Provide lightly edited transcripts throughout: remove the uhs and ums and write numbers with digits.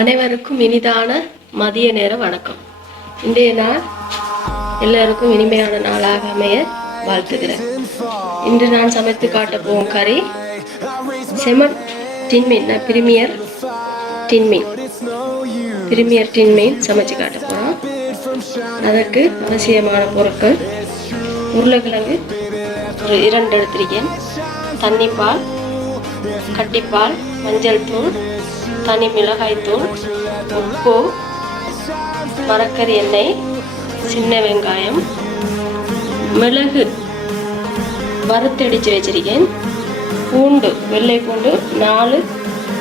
அனைவருக்கும் இனிதான மதிய நேர வணக்கம். இன்றைய நாள் எல்லாருக்கும் இனிமையான நாளாக அமைய வாழ்த்துகிறேன். இன்று நான் சமைத்து காட்ட போகும் கறி செமன் டின்மீன். பிரீமியர் டின்மீன் சமைச்சு காட்ட போகிறோம். அதற்கு அவசியமான பொருட்கள்: உருளைக்கிழங்கு ஒரு 2 எடுத்திருக்கேன், தண்ணிப்பால், கட்டிப்பால், மஞ்சள் தூள், தனி மிளகாய் தூள், உப்பு, மரக்கறி எண்ணெய், சின்ன வெங்காயம், மிளகு வறுத்தடிச்சு வச்சிருக்கேன், பூண்டு, வெள்ளை பூண்டு 4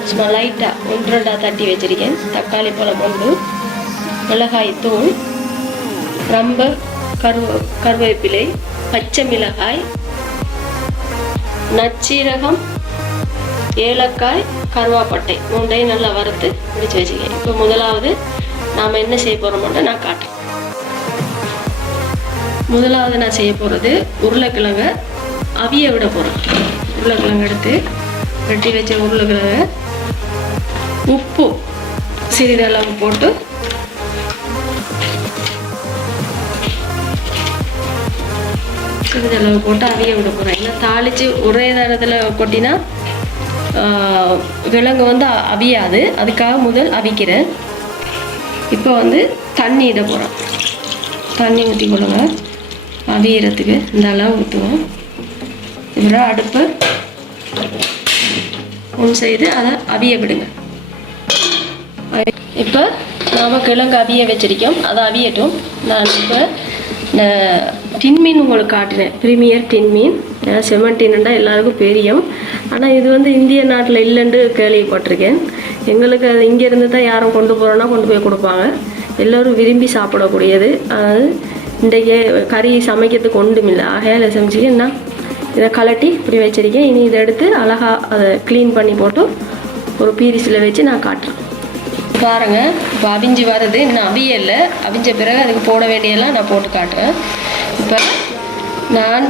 சும்மா லைட்டாக 1-2 தட்டி வச்சிருக்கேன், தக்காளி பழம் 1, மிளகாய் தூள், ரொம்ப கருவேப்பிலை, பச்சை மிளகாய், நச்சீரகம், ஏலக்காய், கருவாப்பட்டை 3ஐயும் நல்லா வறுத்து பிடிச்சி வச்சுக்கேன். இப்போ முதலாவது நாம் என்ன செய்ய போகிறோம்னா நான் காட்டுறேன். முதலாவது நான் செய்ய போகிறது உருளைக்கிழங்க அவிய விட போகிறேன். உருளைக்கிழங்கு எடுத்து வெட்டி வச்ச உருளைக்கிழங்க உப்பு சிறிதளவு போட்டு அவிய விட போகிறேன். இல்லை தாளித்து ஒரே நேரத்தில் கொட்டினா கிழங்கு அவியாது. அதுக்காக முதல் அவிக்கிறேன். இப்போ தண்ணி இட போகிறோம். தண்ணி ஊற்றி கொள்ளுங்க. அவியறதுக்கு இந்த அளவு ஊற்றுவோம். இவரை அடுப்பை செய்து அதை அவிய விடுங்க. இப்போ நாம் கிழங்கு அவிய வச்சிருக்கோம். அதை அவியட்டும். நான் இப்போ டின்மீன் உங்களுக்கு காட்டினேன். பிரீமியர் டின்மீன். செமன் டின்னுண்டா எல்லாருக்கும் தெரியும். ஆனால் இது இந்திய நாட்டில் இல்லைன்னு கேள்விப்பட்டிருக்கேன். எங்களுக்கு அது இங்கேருந்து தான் யாரும் கொண்டு போகிறோன்னா கொண்டு போய் கொடுப்பாங்க. எல்லோரும் விரும்பி சாப்பிடக்கூடியது. அதாவது இன்றைக்கு கறி சமைக்கிறதுக்கு ஒன்றும் இல்லை. ஆகையால் சமைச்சிக்கன்னா இதை கலட்டி இப்படி வச்சிருக்கேன். இனி இதை எடுத்து அழகாக அதை க்ளீன் பண்ணி போட்டு ஒரு பீரிஸில் வச்சு நான் காட்டுறேன். பாருங்க, இப்போ அவிஞ்சு வருது. இன்னும் அவியலை. அவிஞ்ச பிறகு அதுக்கு போட வேண்டியெல்லாம் நான் போட்டு காட்டுறேன். இப்போ நான்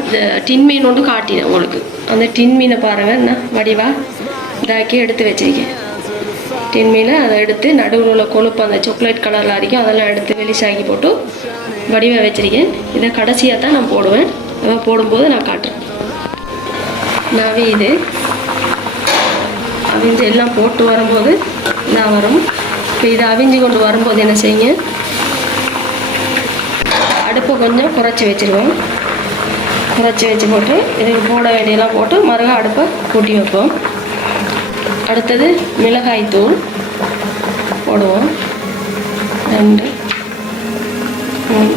டின்மீன் ஒன்று காட்டினேன் உங்களுக்கு. அந்த டின்மீனை பாருங்கள், நான் வடிவாக இதாக்கி எடுத்து வச்சிருக்கேன். டின்மீனை அதை எடுத்து நடுவில் உள்ள கொழுப்பு அந்த சாக்லேட் கலரில் அரைக்கும் அதெல்லாம் எடுத்து வெளிசாக்கி போட்டு வடிவாக வச்சிருக்கேன். இதை கடைசியாக தான் நான் போடுவேன். போடும்போது நான் காட்டுறேன். நான் இது அவிஞ்சு எல்லாம் போட்டு வரும்போது நான் வரும். இப்போ இதை அவிஞ்சு கொண்டு வரும்போது என்ன செய்யுங்க, அடுப்பை கொஞ்சம் குறைச்சி வச்சுருவோம். குறைச்சி வச்சு போட்டு இதுக்கு போட வேண்டியெல்லாம் போட்டு மறுக அடுப்பை கூட்டி வைப்போம். அடுத்தது மிளகாய் தூள் போடுவோம். 2 3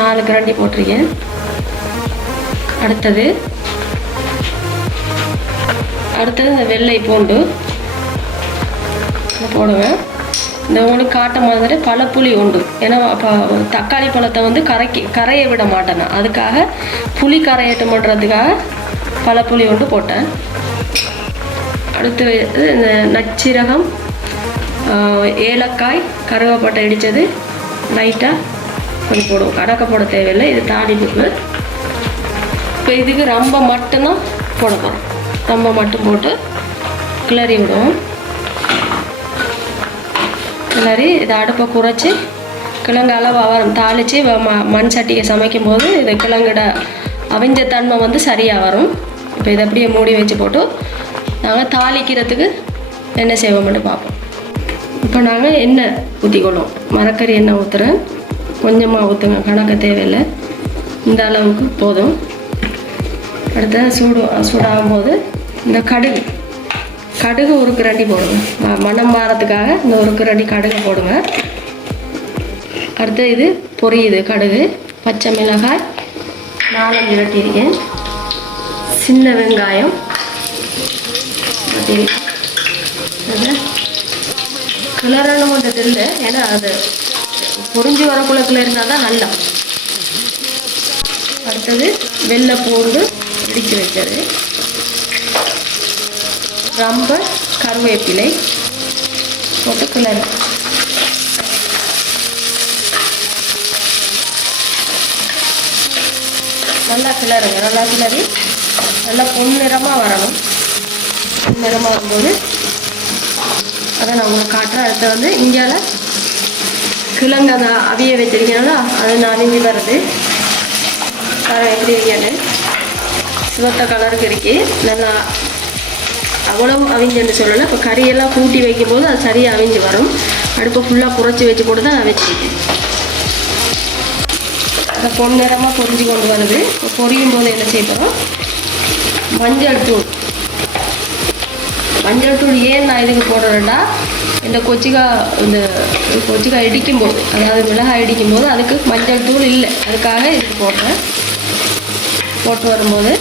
4 கரண்டி போட்டிருக்கேன். அடுத்தது இந்த வெள்ளை பூண்டு போடுவேன். இந்த உங்களுக்கு காட்ட மாதிரி பழப்புளி உண்டு. ஏன்னா தக்காளி பழத்தை கரைய விட மாட்டேன். அதுக்காக புளி கரையட்டும் பண்ணுறதுக்காக பழப்புளி உண்டு போட்டேன். அடுத்து இந்த நச்சீரகம், ஏலக்காய், கருவாப்பட்டை இடித்தது லைட்டாக கொஞ்சம் போடுவோம். கடக்க போட தேவையில்லை. இது தாளிப்பு. இப்போ இதுக்கு ரொம்ப மட்டும்தான் போட போகிறோம். ரொம்ப மட்டும் போட்டு கிளறி விடுவோம். கிளறி இதை அடுப்பை குறைச்சி கிழங்கு அளவாக வரும். தாளித்து மண் சட்டியை சமைக்கும் போது இது கிழங்கோட அவிஞ்ச தன்மை சரியாக வரும். இப்போ இதை அப்படியே மூடி வச்சு போட்டு நாங்கள் தாளிக்கிறதுக்கு என்ன செய்வோம்னு பார்ப்போம். இப்போ நாங்கள் எண்ணெய் ஊற்றிக்கொள்வோம். மரக்கறி எண்ணெய் ஊற்றுறேன். கொஞ்சமாக ஊற்றுங்க, கணக்க தேவையில்லை. இந்த அளவுக்கு போதும். அடுத்த சூடாகும்போது இந்த கடுகு ஒரு கரண்டி போடுங்க. மணம் மாறத்துக்காக இந்த ஒரு கரண்டி கடுகு போடுங்க. அடுத்து இது பொரியுது கடுகு. பச்சை மிளகாய் 4 இரட்டியிருக்கேன். சின்ன வெங்காயம் கிளறணும் பண்ணுறது இல்லை. ஏன்னா அது பொரிஞ்சு வரக்குள்ளக்குள்ள இருந்தால் தான் நல்லா. அடுத்தது வெள்ளை பூண்டு இடித்து வச்சது, ரொம்ப கருவேப்பிலை போட்டு கிளறி நல்லா கிளறுங்க. நல்லா கிளறி நல்லா பொன்னிறமாக வரணும். பொன்னிறமாக வரும்போது அதை நான் உங்களுக்கு காட்டுறேன். அடுத்து வந்து இந்தியால கிழங்கு அந்த அவிய வச்சிருக்கீங்களா அது அவிஞ்சி வருது. எப்படி இருக்கியான்னு சிவத்த கலருக்கு இருக்கு. நல்லா அவ்வளவு அவிஞ்சுன்னு சொல்லலை. இப்போ கறியெல்லாம் கூட்டி வைக்கும்போது அது சரியாக அவிஞ்சு வரும். அடுப்பை ஃபுல்லாக குறைச்சி வச்சு போட்டு தான் நான் வச்சுருக்கேன். அதை பொன்னிறமாக பொரிஞ்சு கொண்டு வருது. இப்போ பொரியும் போது என்ன செய்யறோம், மஞ்சள் தூள். மஞ்சள் தூள் ஏன் நான் இதுக்கு போடுறேன்னா, இந்த கொச்சிக்காய் இடிக்கும்போது, அதாவது மிளகாய் இடிக்கும்போது அதுக்கு மஞ்சள் தூள் இல்லை, அதுக்காக இதுக்கு போடுறேன். போட்டு வரும்போது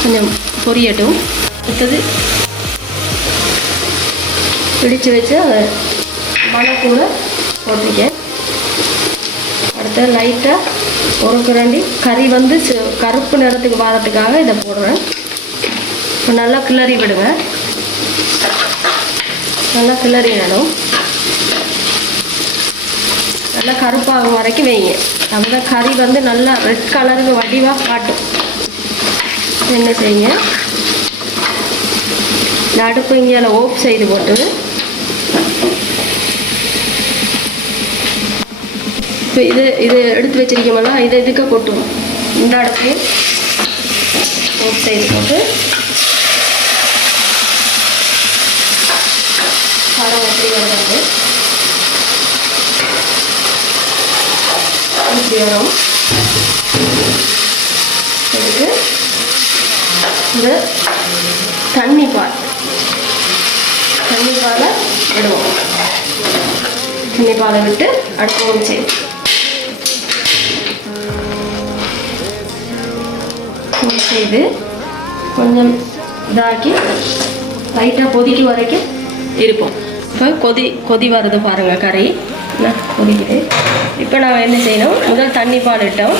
கொஞ்சம் பொரியட்டும். அடுத்தது பிடிச்சு வச்சு மணத்தூளை போட்டிருக்கேன். அடுத்தது லைட்டாக ஒரு கரண்டி கறி வந்து கருப்பு நிறத்துக்கு வரத்துக்காக இதை போடுறேன். இப்போ நல்லா கிளறி விடுவேன். நல்லா கிளறி விடணும். நல்லா கருப்பாகும் வரைக்கும் வைங்க. அந்த கறி வந்து நல்லா ரெட் கலருக்கு வடிவாக காட்டும். என்ன செய்யுங்க, இந்த அடுப்பு இங்கே ஓப் செய்து போட்டு இப்போ இது எடுத்து வச்சிருக்கோம்ல, இதை இதுக்கு கொட்டுவோம். இந்த அடுப்பு ஓப் செய்து போட்டு பழம் எப்படி வருது இப்படி வரும். இதுக்கு இந்த தண்ணி பாலை விடுவோம். தண்ணி பாலை விட்டு அடுப்பு செய்து கொஞ்சம் இதாக்கி லைட்டாக கொதிக்க வரைக்கும் இருப்போம். இப்போ கொதி வருது பாருங்கள், கறி கொதிக்குது. இப்போ நாங்கள் என்ன செய்யணும், முதல் தண்ணி பால் இட்டோம்.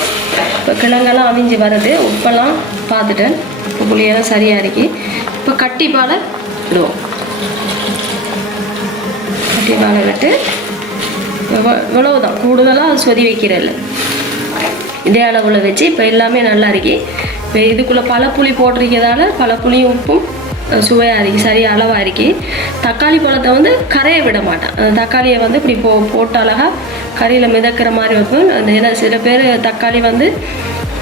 இப்போ கிழங்கெல்லாம் அவிஞ்சு வருது. உப்பெல்லாம் பார்த்துட்டேன், இப்போ புளியெல்லாம் சரியாக இருக்கு. இப்போ கட்டி பாலை விடுவோம். கட்டி பாலை விட்டு இவ்வளவுதான், கூடுதலாக அது சொதி வைக்கிறதில்ல. இதே அளவில் வச்சு இப்போ எல்லாமே நல்லா இருக்கு. இப்போ இதுக்குள்ளே பழப்புளி போட்டிருக்கிறதால பழப்புளியும் உப்பும் சுவையாக இருக்கு, சரியாக அளவாக இருக்கு. தக்காளி பழத்தை வந்து கரையை விட மாட்டேன். அந்த தக்காளியை வந்து இப்படி போட்டு அழகாக கறியில் மிதக்கிற மாதிரி வைப்பேன். அந்த ஏன்னா சில பேர் தக்காளி வந்து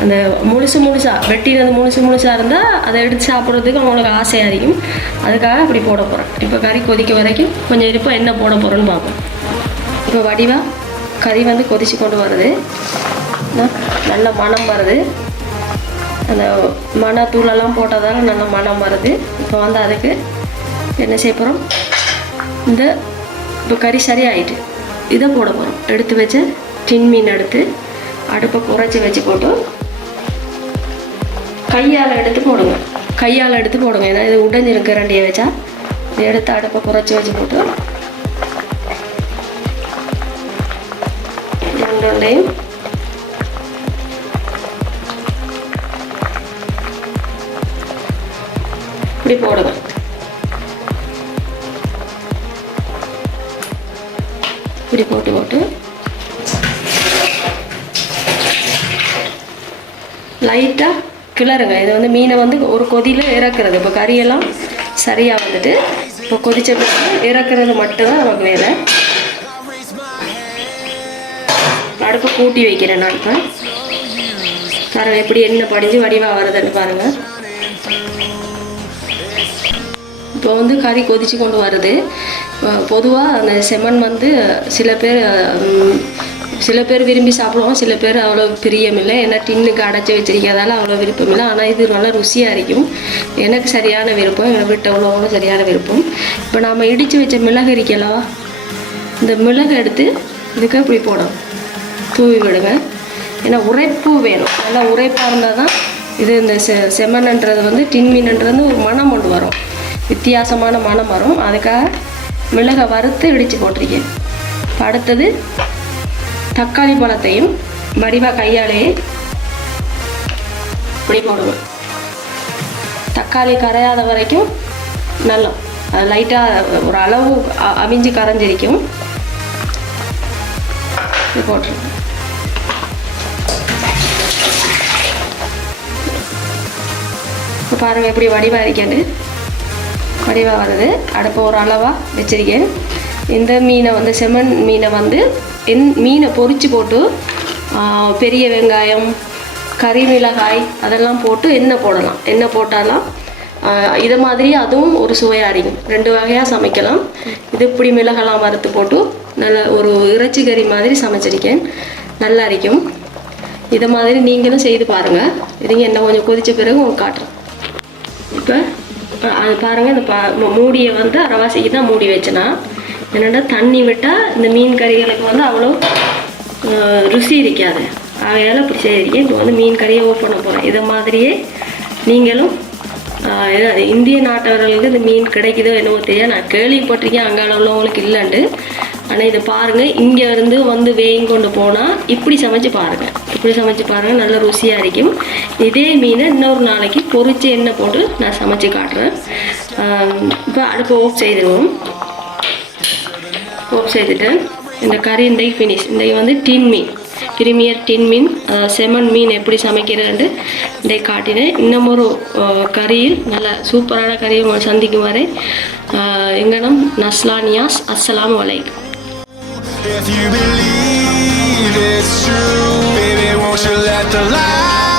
அந்த முழுசாக வெட்டினது முழுசாக இருந்தால் அதை எடுத்து சாப்பிட்றதுக்கு அவங்களுக்கு ஆசையாக இருக்கும். அதுக்காக அப்படி போட போகிறேன். இப்போ கறி கொதிக்க வரைக்கும் கொஞ்சம் இருப்போம், என்ன போட போகிறோன்னு பார்ப்போம். இப்போ வடிவாக கறி வந்து கொதிச்சு கொண்டு வருது. நல்ல மணம் வருது. அந்த மணத்தூளெல்லாம் போட்டதால நல்ல மணம் வருது. இப்போ வந்து அதுக்கு என்ன செய்ய போகிறோம், இப்போ கறி சரியாயிட்டு இதை போட போகிறோம். எடுத்து வச்ச டின் மீன் எடுத்து அடுப்பை குறைச்சி வச்சு போட்டு கையால் எடுத்து போடுங்க. ஏன்னா இது உடைஞ்சிருக்கு ரெண்டியை வச்சா. இதை எடுத்து அடுப்பை குறைச்சி வச்சு போட்டு ரெண்டையும் இப்படி போடுங்க. இப்படி போட்டு லைட்டாக கிளறுங்க. இது வந்து மீனை வந்து ஒரு கொதியில் இறக்குறது. இப்போ கறியெல்லாம் சரியாக வந்துட்டு இப்போ கொதிச்ச பிறகு இறக்குறது மட்டும்தான் நமக்கு வேலை. அடுப்பு கூட்டி வைக்கிறேன் நான். இப்போ பாருங்கள் எப்படி எண்ணெய் படிஞ்சு வடிவாக வருதுன்னு பாருங்கள். இப்போ வந்து கறி கொதிச்சு கொண்டு வருது. பொதுவாக அந்த செமன் வந்து சில பேர் விரும்பி சாப்பிடுவோம், சில பேர் அவ்வளோ பிரியமில்லை. ஏன்னா டின்னுக்கு அடைச்சி வச்சிருக்கிறதால அவ்வளோ விருப்பம் இல்லை. ஆனால் இது நல்லா ருசியாக இருக்கும். எனக்கு சரியான விருப்பம், எங்கள் வீட்டை அவ்வளோ சரியான விருப்பம். இப்போ நாம் இடித்து வச்ச மிளகு இருக்கலவா, இந்த மிளகு எடுத்து இதுக்கு இப்படி போடணும், தூவி விடுங்க. ஏன்னா உரைப்பு வேணும். நல்லா உரைப்பாக இருந்தால் தான் இது இந்த செமன்ன்றது வந்து டின் மீன்ன்றது ஒரு மனம் கொண்டு வரும், வித்தியாசமான மனம் வரும். அதுக்காக மிளகை வறுத்து இடித்து போட்டிருக்கேன். அடுத்தது தக்காளி பழத்தையும் வடிவாக கையாலேயே இப்படி போடுவேன். தக்காளி கரையாத வரைக்கும் நல்லா அது லைட்டாக ஒரு அளவு அவிஞ்சு கரைஞ்சிருக்கும். இது போட்டுருவேன். இப்போ பாருங்கள் எப்படி வடிவாக இருக்கேன்னு. வடிவாக வருது. அடுப்பு ஒரு அளவாக வச்சிருக்கேன். இந்த மீனை வந்து செமன் மீனை வந்து மீனை பொரிச்சு போட்டு பெரிய வெங்காயம் கறி மிளகாய் அதெல்லாம் போட்டு எண்ணெய் போடலாம். எண்ணெய் போட்டாலாம் இதை மாதிரி அதுவும் ஒரு சுவையாக இருக்கும். 2 வகையாக சமைக்கலாம். இது இப்படி மிளகெல்லாம் வறுத்து போட்டு நல்ல ஒரு இறைச்சி கறி மாதிரி சமைச்சிருக்கேன். நல்லா இருக்கும். இதை மாதிரி நீங்களும் செய்து பாருங்கள். இதுங்க என்ன கொஞ்சம் கொதித்த பிறகு உங்களுக்கு காட்டுறேன். இப்போ அது பாருங்கள், இந்த மூடியை வந்து அரைவாசிக்கு தான் மூடி வச்சேன்னா, என்னென்னா தண்ணி விட்டால் இந்த மீன் கறிகளுக்கு வந்து அவ்வளோ ருசி இருக்காது. ஆகையால் இப்படி செய்திருக்கேன். இப்போ வந்து மீன் கறியை ஓப்பன் பண்ண போகிறேன். இதை மாதிரியே நீங்களும் இந்திய நாட்டவர்களுக்கு இந்த மீன் கிடைக்குதோ என்னவோ தெரியாது. நான் கேள்விப்பட்டிருக்கேன் அங்கே உள்ளவங்களுக்கு இல்லைண்டு. ஆனால் இதை பாருங்கள், இங்கே இருந்து வந்து வேங்க கொண்டு போனால் இப்படி சமைச்சு பாருங்கள். இப்படி சமைச்சு பாருங்கள், நல்ல ருசியாக இருக்கும். இதே மீனை இன்னொரு நாளைக்கு பொரிச்சு எண்ணெய் போட்டு நான் சமைச்சு காட்டுறேன். இப்போ அடுப்பு ஆஃப் செய்திடுவோம். ஆஃப் செய்துட்டு இந்த கறி இன்றைக்கு ஃபினிஷ். இன்றைக்கு வந்து டின் மீன், பிரிமியர் டின் மீன் செமன் மீன் எப்படி சமைக்கிறேன்னு இன்றைக்கு காட்டினேன். இன்னும் ஒரு கறியில் நல்ல சூப்பரான கறியை சந்திக்கும் வரை எங்கனம் நஸ்லா நியாஸ். அஸ்ஸலாமு அலைக்கும். If you believe it's true, baby, won't you let the light